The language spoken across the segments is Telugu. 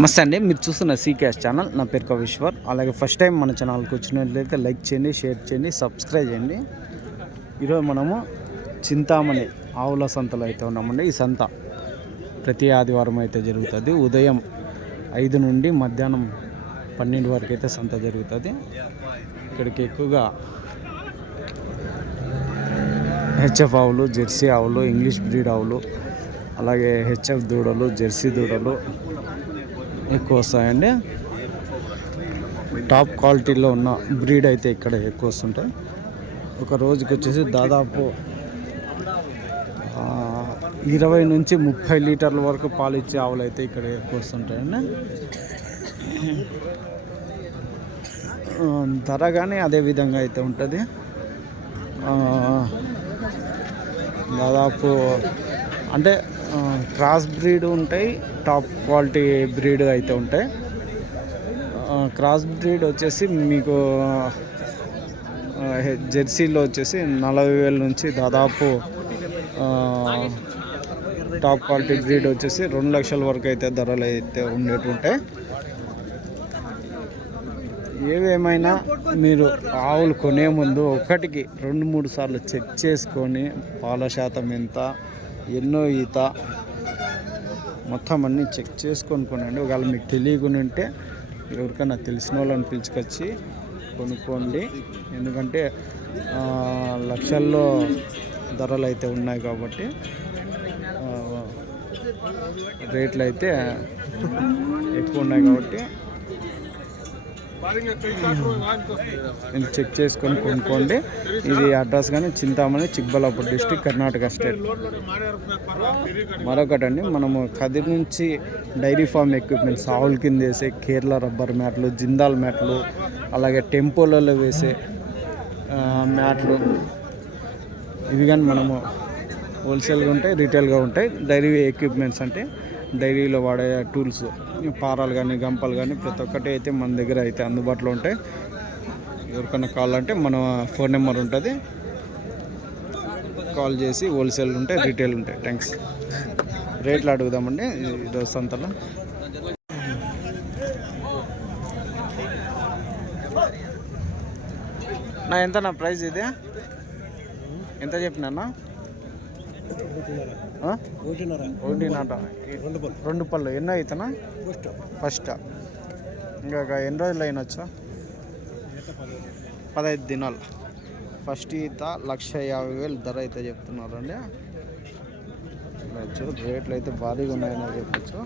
నమస్తే అండి, మీరు చూస్తున్న సీకేఎస్ ఛానల్. నా పేరు కవిశ్వర్. అలాగే ఫస్ట్ టైం మన ఛానల్కి వచ్చినట్లయితే లైక్ చేయండి, షేర్ చేయండి, సబ్స్క్రైబ్ చేయండి. ఈరోజు మనము చింతామణి ఆవుల సంతలో అయితే ఉన్నామండి. ఈ సంత ప్రతి ఆదివారం అయితే జరుగుతుంది. ఉదయం 5 నుండి మధ్యాహ్నం 12 వరకు అయితే సంత జరుగుతుంది. ఇక్కడికి ఎక్కువగా హెచ్ఎఫ్ ఆవులు, జెర్సీ ఆవులు, ఇంగ్లీష్ బ్రీడ్ ఆవులు, అలాగే హెచ్ఎఫ్ దూడలు, జెర్సీ దూడలు ఎక్కువ వస్తాయండి. టాప్ క్వాలిటీలో ఉన్న బ్రీడ్ అయితే ఇక్కడ ఎక్కువ వస్తుంటాయి. ఒక రోజుకి వచ్చేసి దాదాపు 20 నుంచి 30 లీటర్ల వరకు పాలు ఇచ్చే ఆవులు అయితే ఇక్కడ ఎక్కువ వస్తుంటాయండి. ధర కానీ అదే విధంగా అయితే ఉంటుంది. దాదాపు అంటే క్రాస్ బ్రీడ్ ఉంటాయి, టాప్ క్వాలిటీ బ్రీడ్ అయితే ఉంటాయి. క్రాస్ బ్రీడ్ వచ్చేసి మీకు జెర్సీలో వచ్చేసి 40,000 నుంచి దాదాపు టాప్ క్వాలిటీ బ్రీడ్ వచ్చేసి 2 లక్షల వరకు అయితే ధరలు అయితే ఉండేటుంటాయి. ఏవేమైనా మీరు ఆవులు కొనే ముందు ఒకటికి 2-3 సార్లు చెక్ చేసుకొని పాల శాతం ఎంత, ఎన్నో ఈత మొత్తం అన్నీ చెక్ చేసుకొని కొనండి. ఒకవేళ మీకు తెలియకుండా ఉంటే ఎవరికైనా తెలిసిన వాళ్ళని పిలుచుకొచ్చి కొనుక్కోండి. ఎందుకంటే లక్షల్లో ధరలు అయితే ఉన్నాయి కాబట్టి రేట్లు అయితే ఎక్కువ ఉన్నాయి కాబట్టి చెక్ చేసుకొని కొనుక్కోండి. ఇది అడ్రస్ కానీ చింతామణి, చిక్బల్లాపూర్ డిస్టిక్, కర్ణాటక స్టేట్. మరొకటండి, మనము కదిరి నుంచి డైరీ ఫామ్ ఎక్విప్మెంట్స్, ఆవుల కింద వేసే కేరళ రబ్బర్ మ్యాట్లు, జిందాల్ మ్యాట్లు, అలాగే టెంపోలలో వేసే మ్యాట్లు, ఇవి కానీ మనము హోల్సేల్గా ఉంటాయి, రీటైల్గా ఉంటాయి. డైరీ ఎక్విప్మెంట్స్ అంటే డైరీలో వాడే టూల్స్, పారాలు కానీ గంపలు కానీ ప్రతి ఒక్కటి అయితే మన దగ్గర అయితే అందుబాటులో ఉంటాయి. ఎవరికైనా కావాలంటే మన ఫోన్ నెంబర్ ఉంటుంది, కాల్ చేసి హోల్సేల్ ఉంటాయి, రీటైల్ ఉంటాయి. థ్యాంక్స్. రేట్లు అడుగుదామండి ఈరోజు సంతలో. ఎంత నా ప్రైస్ ఇది ఎంత చెప్పినా? 1.5. 2 పళ్ళు. ఎన్నో అవుతానా? ఫస్ట్. ఇంకా ఎన్ని రోజులు అయినొచ్చా? 15 దినాలు. ఫస్ట్ ఈత 1,50,000 ధర అయితే చెప్తున్నారండి. రేట్లు అయితే భారీగా ఉన్నాయని చెప్పచ్చు.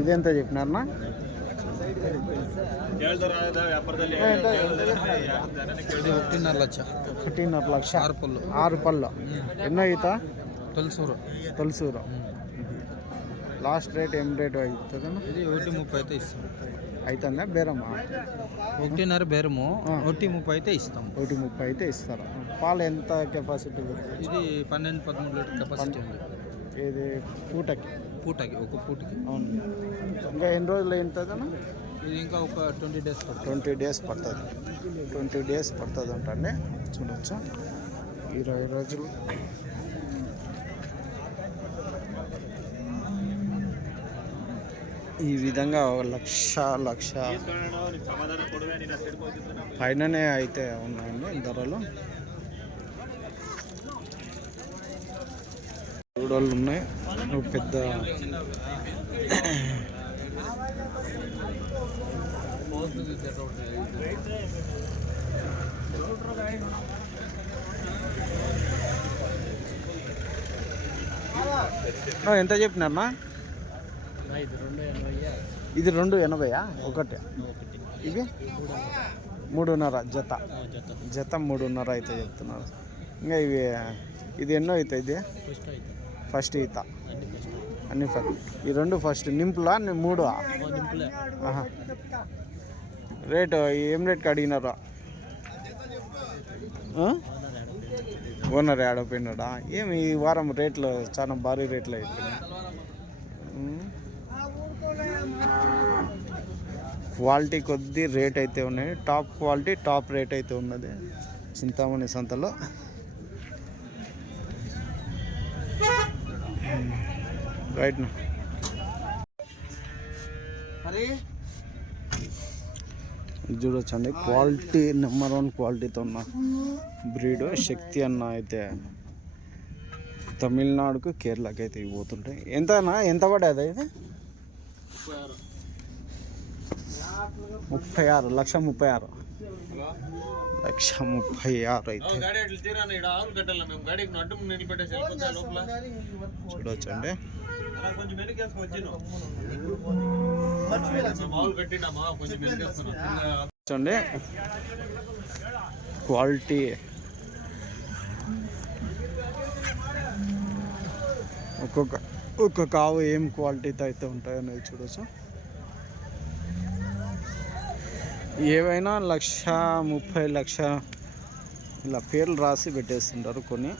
ఇదెంత చెప్పినారన్నా? 1.5 లక్ష. 1.5 లక్ష. 6 పళ్ళు. ఎన్నో ఈత? తొలసూరు. లాస్ట్ రేట్ ఏం రేటు అవుతుందన్నా? ఇది 1.30 అయితే ఇస్తాం. అవుతుందా బేరమ్మా? 1.5 బేరము. 1.30 అయితే ఇస్తాం. 1.30 అయితే ఇస్తారు. పాలు ఎంత కెపాసిటీ? ఇది 12-13 లీటర్ కెపాసిటీ ఉంది. ఇది పూటకి ఒక పూటకి. అవును. ఇంకా ఎన్ని రోజులు అవుతుందన్నా? ఇది ఇంకా ఒక 20 డేస్ పడుతుంది. 20 డేస్ పడుతుంది అంటండి. చూడొచ్చు, 20 రోజులు. ఈ విధంగా 1 లక్ష పైననే అయితే ఉన్నాయండి ధరలు. దూడలు ఉన్నాయి. పెద్ద ఎంత చెప్పినారన్నా? ఇది 2.80 ఒకటి. ఇవి 3.5 జత 3.5 అయితే చెప్తున్నారు. ఇంకా ఇది ఎన్నో అవుతాయి? ఫస్ట్ ఈత. అన్ని ఈ 2 ఫస్ట్ నింపులా? 3 రేటు ఏం రేట్కి అడిగినారా? ఓనర్ ఆడపోయినాడా? ఏమి ఈ వారం రేట్లు చాలా భారీ రేట్లు అయిపోయినాయి. క్వాలిటీ కొద్ది రేట్ అయితే ఉన్నాయి. టాప్ క్వాలిటీ టాప్ రేట్ అయితే ఉన్నది చింతామణి సంతలో. రైట్ నా చూడొచ్చండి, క్వాలిటీ నెంబర్ 1 క్వాలిటీతో ఉన్న బ్రీడ్ శక్తి అన్న అయితే తమిళనాడుకు కేరళకి అయితే ఇవి పోతుంటాయి. ఎంతనా ఎంత పడేది ఇది? 36 1,36,000 అయితే చూడొచ్చండి. చూడండి క్వాలిటీ ఒక్కొక్క ఆవు ఏం క్వాలిటీతో అయితే ఉంటాయనేది చూడొచ్చు. ఏవైనా 1,30,000 ఇలా పేర్లు రాసి పెట్టేస్తుంటారు. కొన్ని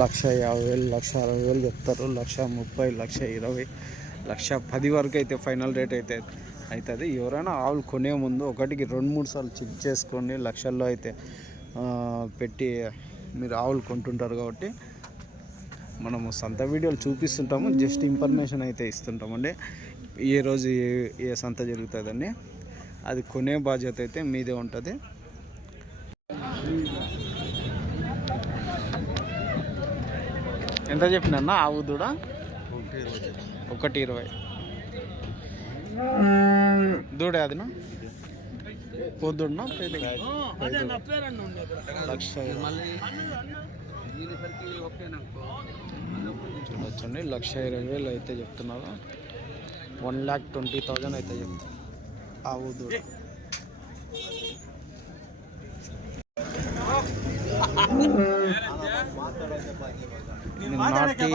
1,50,000 1,60,000 చెప్తారు. 1,30,000 1,20,000 1,10,000 వరకు అయితే ఫైనల్ రేట్ అయితే అవుతుంది. ఎవరైనా ఆవులు కొనే ముందు ఒకటికి 2-3 సార్లు చెక్ చేసుకోండి. లక్షల్లో అయితే పెట్టి మీరు ఆవులు కొంటుంటారు కాబట్టి మనము సంత వీడియోలు చూపిస్తుంటాము, జస్ట్ ఇన్ఫర్మేషన్ అయితే ఇస్తుంటామండి. ఏ రోజు ఏ సంత జరుగుతుందండి, అది కొనే బాధ్యత అయితే మీదే ఉంటుంది. ఎంత చెప్పినా ఆవు దూడ? 1,20,000 దూడ. అదినా పొద్దున్న చూడొచ్చండి. 1,20,000 అయితే చెప్తున్నారు. 1,20,000 అయితే చెప్తారు ఆవు దూడ. నాటి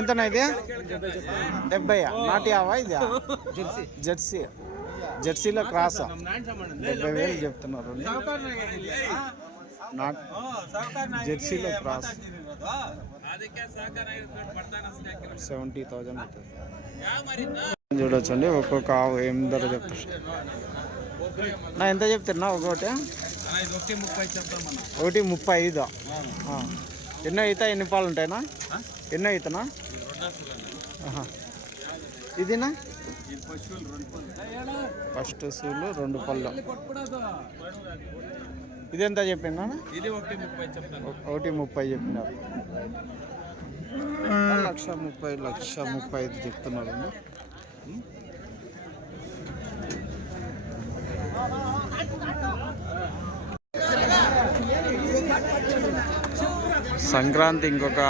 ఎంతనా ఇది? 70. నాటి ఆవా ఇది? జెర్సీలో క్రాస్ 70,000 చెప్తున్నారు. జెర్సీలో క్రాస్ 70,000 అవుతుంది. చూడొచ్చండి ఒక్కొక్క ఆవు ఏం ధర చెప్తారు. నా ఎంత చెప్తున్నా? ఒకటి 1,35. ఎన్నో అవుతా? ఎన్ని పాలు ఉంటాయినా? ఎన్నో అవుతానా? ఇదినా ఫస్ట్ సూలు 2 పళ్ళు. ఇది ఎంత చెప్పినా? 1,30,000 చెప్పినారు. 1,30,000 1,35,000 చెప్తున్నారు. సంక్రాంతి ఇంకొక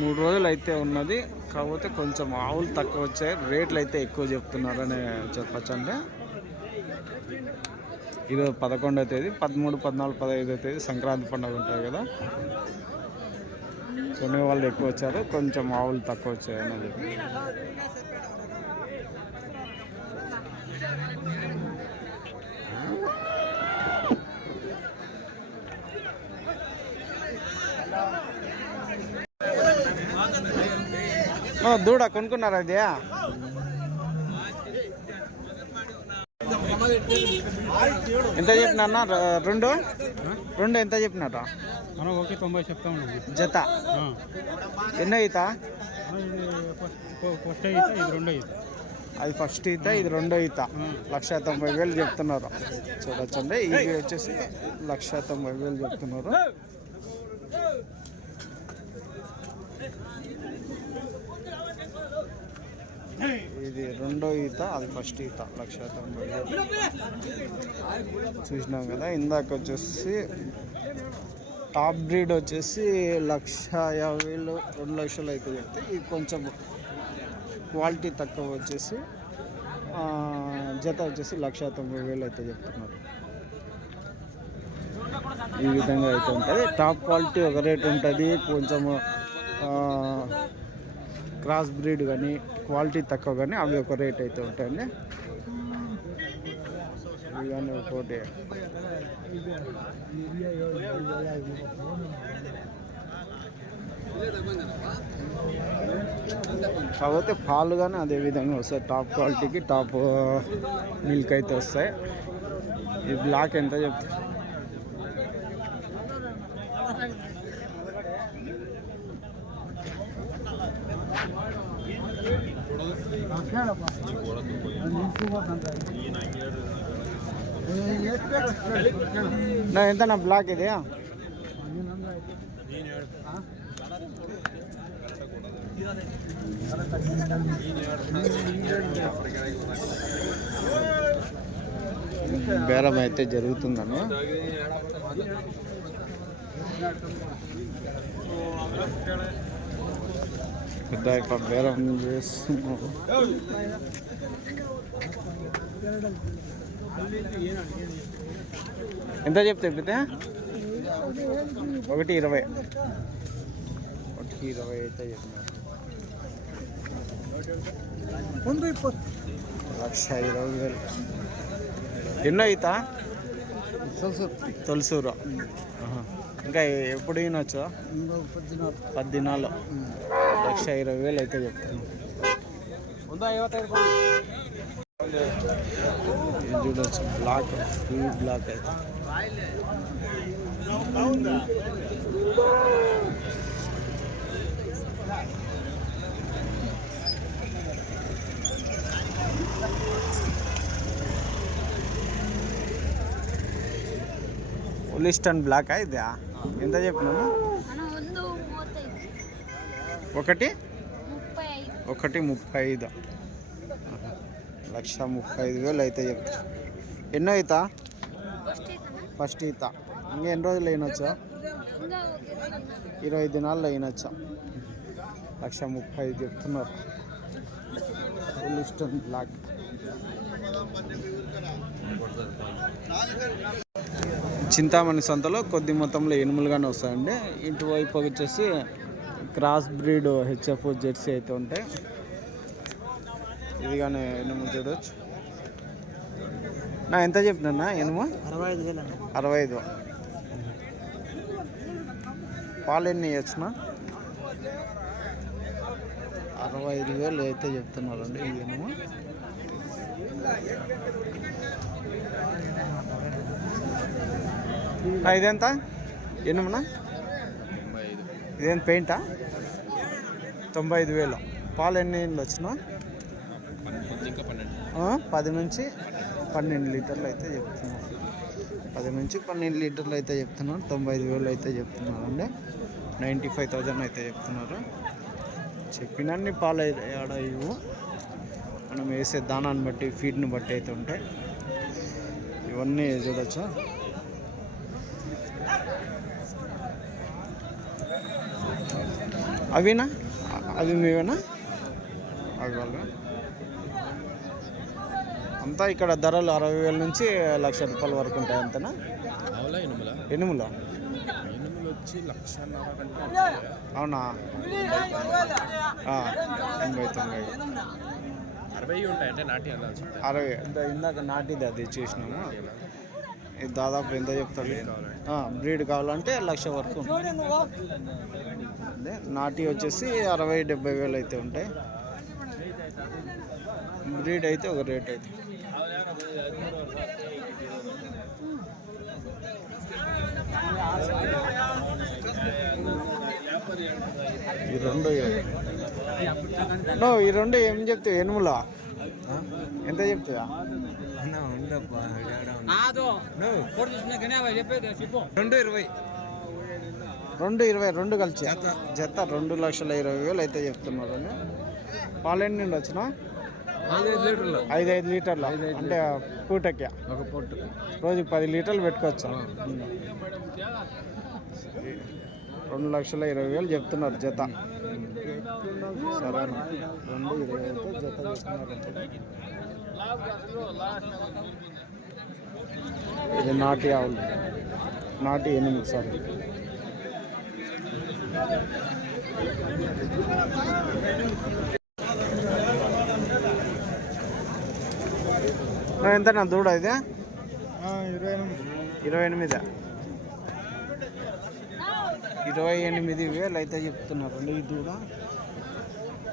3 రోజులు అయితే ఉన్నది. కాకపోతే కొంచెం ఆవులు తక్కువ వచ్చాయి, రేట్లు అయితే ఎక్కువ చెప్తున్నారని చెప్పచ్చండి. ఈరోజు 11వ తేదీ, 13, 14, 15వ తేదీ సంక్రాంతి పండుగ ఉంటుంది కదా, కొనే వాళ్ళు ఎక్కువ వచ్చారు, కొంచెం ఆవులు తక్కువ వచ్చాయి అనేది. దూడ కొనుక్కున్నారా? అది ఎంత చెప్పినా? రెండు ఎంత చెప్పినారా? 1,90 చెప్తా ఉన్నాం జత. ఎన్నో ఈత? అది ఫస్ట్ ఈత, ఇది 2వ ఈత. 1,90,000 చెప్తున్నారు. చూడొచ్చండి, ఇది వచ్చేసి 1,90,000 చెప్తున్నారు. ఇది 2వ ఈత, అది ఫస్ట్ ఈత. 1,90,000 చూసినాం కదా. ఇందాక వచ్చేసి టాప్ బ్రీడ్ వచ్చేసి 1,50,000 2 లక్షలు అయితే చెప్తే, ఇది కొంచెం క్వాలిటీ తక్కువ వచ్చేసి జత వచ్చేసి 1,90,000 అయితే చెప్తున్నారు. ఈ విధంగా అయితే ఉంటుంది. టాప్ క్వాలిటీ ఒక రేట్ ఉంటుంది, కొంచెము క్రాస్ బ్రీడ్ కానీ క్వాలిటీ తక్కువ కానీ అవి ఒక రేట్ అయితే ఉంటాయండి. కానీ ఒక్కోటి. కాకపోతే పాలు కానీ అదే విధంగా వస్తాయి, టాప్ క్వాలిటీకి టాప్ మిల్క్ అయితే వస్తాయి. ఈ బ్లాక్ ఎంత చెప్తా? ఎంత నా బ్లాక్ ఇది? బేరం అయితే జరుగుతుందను. పెద్ద బేరం చేస్తున్నారు. ఎంత చెప్తే పెద్ద? 120. 120 అయితే చెప్పినారు. 1,20,000. ఎన్నో అవుతా? తొలసూరు. ఇంకా ఎప్పుడు వినొచ్చు? 10 దినాలు. 1,20,000 అయితే చెప్తాను. చూడొచ్చు బ్లాక్, ఫుల్ బ్లాక్ అయితే. లిస్టన్ బ్లాక్ ఇది ఎంత చెప్పినాను? 1,35,000. 1,35,000 అయితే చెప్తా. ఎన్నో అవుతా? ఫస్ట్ అవుతా. ఇంకా ఎన్ని రోజులు అయినొచ్చా? 20 దినాల్లో అయినొచ్చా. 1,30,000 చెప్తున్నారు. Listen black. చింతామణి సంతలో కొద్ది మొత్తంలో ఎనుములుగానే వస్తాయండి. ఇటువైపు వచ్చేసి క్రాస్ బ్రీడ్ హెచ్ఎఫ్ జెర్సీ అయితే ఉంటాయి. ఇది కానీ ఎనుము చూడవచ్చు. నా ఎంత చెప్పినా ఎనుము? 65. పాలు ఎన్ని ఇవ్వచ్చునా? 65,000 అయితే చెప్తున్నారండి ఈ ఎనుము. ఇదెంత ఎనుమునా? ఇదేం పెయింటా? 95,000. పాలు ఎన్ని వచ్చినా? 10 నుంచి 12 లీటర్లు అయితే చెప్తున్నారు. 10 నుంచి 12 లీటర్లు అయితే చెప్తున్నారు. 95,000 అయితే చెప్తున్నారు అండి. 95,000 అయితే చెప్తున్నారు. చెప్పినన్ని పాలు ఆడ ఇవ్వు. మనం వేసే దానాన్ని బట్టి, ఫీడ్ని బట్టి అయితే ఉంటాయి. ఇవన్నీ చూడొచ్చు. అవినా? అవి మీవేనా? అవి వాళ్ళు అంతా ఇక్కడ ధరలు 60,000 నుంచి 1,00,000 రూపాయల వరకు ఉంటాయి. అంతేనా? ఎనుములో వచ్చి 1,50,000. అవునా? 80-90. 60 ఉంటాయి అంటే నాటి 60. ఇందాక నాటిది అది చేసినాము. ఇది దాదాపు ఎంత చెప్తాడు? బ్రీడ్ కావాలంటే 1,00,000 వరకు అదే. నాటి వచ్చేసి 60-70,000 అయితే ఉంటాయి. బ్రీడ్ అయితే ఒక రేట్ అయితే. ఈ రెండు ఏం చెప్తావు ఎనుములా? ఎంత చెప్తావా? 2,20,000 కలిసి జత 2,20,000 అయితే చెప్తున్నారు. పాలు ఎన్ని నుండి వచ్చినా? 5 లీటర్లు. అంటే పూటకి రోజు 10 లీటర్లు పెట్టుకోవచ్చా? 2,20,000 చెప్తున్నారు జత. సరే, 2,20,000 అయితే జత చెప్తున్నారు. ఇది నాటి ఆవులు, నాటి ఎనిమిది. సారీ, ఎంత నా దూడ ఇది? 28 28,000 అయితే చెప్తున్నారండి ఈ దూడ.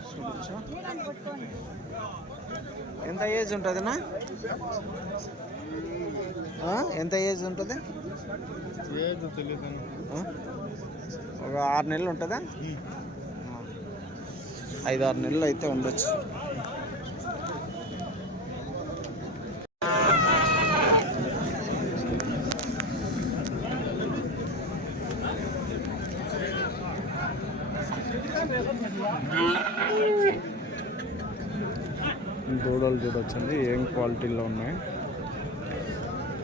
చూడొచ్చు. ఎంత ఏజ్ ఉంటుందినా? ఎంత ఏజ్ ఉంటుంది? ఒక 6 నెలలు ఉంటుందా? 5-6 నెలలు అయితే ఉండొచ్చు. దూడలు చూడొచ్చండి ఏం క్వాలిటీలో ఉన్నాయి.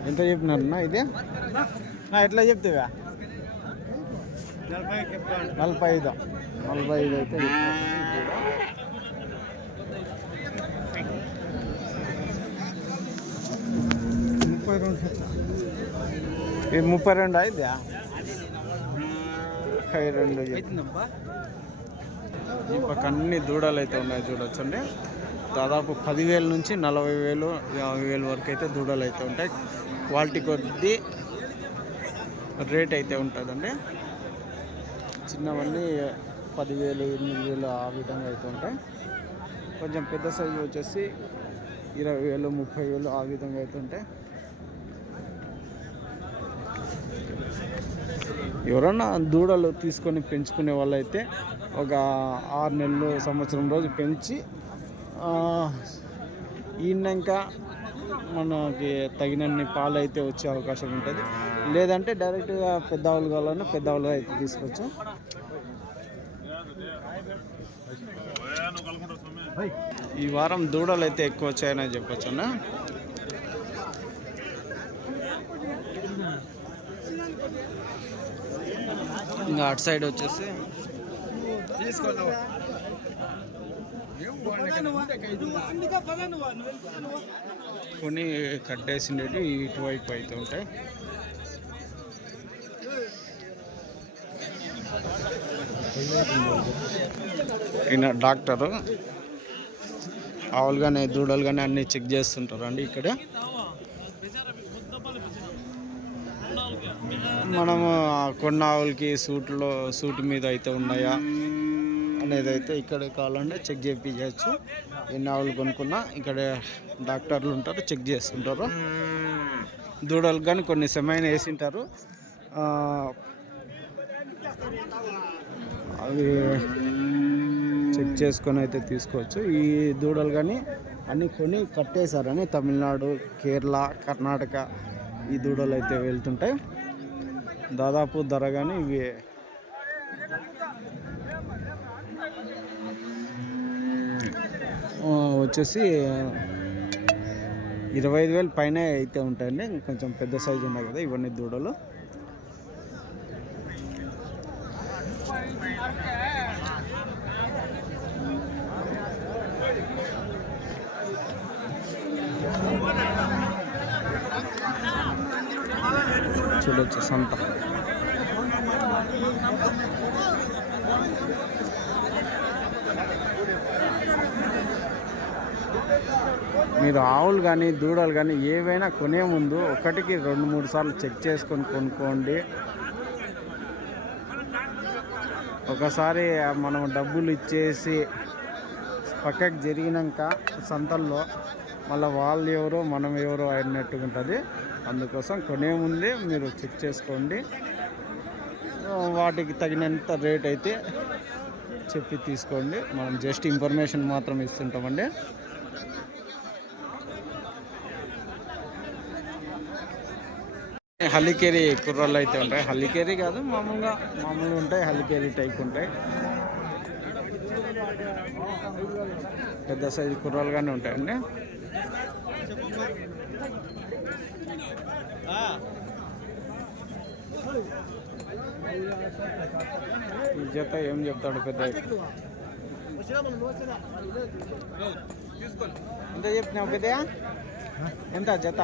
ఎంత చెప్పినారన్నా ఇది? ఎట్లా చెప్తావా? 45 అయితే ఇది 32 అయిద్దా? 32 ఈ పక్క అన్ని దూడలు అయితే ఉన్నాయి చూడొచ్చండి. దాదాపు 10,000 నుంచి 40,000 50,000 వరకు అయితే దూడలు అయితే ఉంటాయి. క్వాలిటీ కొద్దీ రేట్ అయితే ఉంటుందండి. చిన్నవన్నీ 10,000 8,000 ఆ విధంగా అయితే ఉంటాయి. కొంచెం పెద్ద సైజు వచ్చేసి 20,000 30,000 ఆ విధంగా అయితే ఉంటాయి. ఎవరన్నా దూడలు తీసుకొని పెంచుకునే వాళ్ళు అయితే ఒక 6 నెలలు సంవత్సరం రోజు పెంచి ఈనాక మనకి తగినన్ని పాలు అయితే వచ్చే అవకాశం ఉంటుంది. లేదంటే డైరెక్ట్గా పెద్దవాళ్ళు కావాలన్నా పెద్దవాళ్ళు అయితే తీసుకోవచ్చు. ఈ వారం దూడలు అయితే ఎక్కువ వచ్చాయని చెప్పొచ్చు అన్న. ఇంకా అటు సైడ్ వచ్చేసి కొన్ని కట్టేసినవి ఇటువైపు అయితే ఉంటాయి. ఈయన డాక్టరు ఆవులు కానీ దూడలు కానీ అన్నీ చెక్ చేస్తుంటారు అండి ఇక్కడ. మనము కొన్ని ఆవులకి సూట్ మీద అయితే ఉన్నాయా అనేది అయితే ఇక్కడ కావాలంటే చెక్ చేయించవచ్చు. ఎన్ని ఆవులు కొనుక్కున్నా ఇక్కడ డాక్టర్లు ఉంటారు, చెక్ చేస్తుంటారు. దూడలు కానీ కొన్ని సెమైన్ వేసింటారు, అవి చెక్ చేసుకొని అయితే తీసుకోవచ్చు. ఈ దూడలు కానీ అన్నీ కొని కట్టేశారని తమిళనాడు, కేరళ, కర్ణాటక ఈ దూడలు అయితే వెళ్తుంటాయి. దాదాపు ధర కానీ ఇవి వచ్చేసి 25,000 పైన అయితే ఉంటాయండి. కొంచెం పెద్ద సైజు ఉన్నాయి కదా ఇవన్నీ దూడలు. చూడొచ్చు సంత. మీరు ఆవులు కానీ దూడలు కానీ ఏవైనా కొనే ముందు ఒకటికి 2-3 సార్లు చెక్ చేసుకొని కొనుక్కోండి. ఒకసారి మనం డబ్బులు ఇచ్చేసి పక్కకి జరిగినాక సంతల్లో మళ్ళీ వాళ్ళు ఎవరో మనం ఎవరో అయినట్టుగా ఉంటుంది. అందుకోసం కొనే ముందే మీరు చెక్ చేసుకోండి. వాటికి తగినంత రేట్ అయితే చెప్పి తీసుకోండి. మనం జస్ట్ ఇన్ఫర్మేషన్ మాత్రం ఇస్తుంటామండి. హల్లికేరి కుర్రాళ్ళు అయితే ఉంటాయి. హల్లికేరి కాదు, మామూలుగా ఉంటాయి. హల్లికేరి టైప్ ఉంటాయి. పెద్ద సైజు కుర్రాలుగానే ఉంటాయండి. ఈ జత ఏం చెప్తాడు పెద్ద? ఎంత చెప్తున్నావు పెద్ద? ఎంత జత?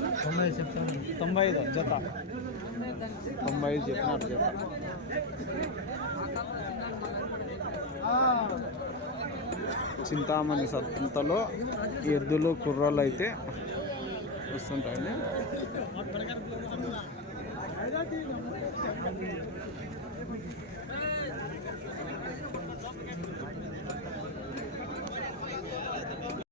95 జత. 95 చెప్పినారు జత. చింతామణి సంతలో ఎద్దులు కుర్రాలు అయితే వస్తుంటాయండి.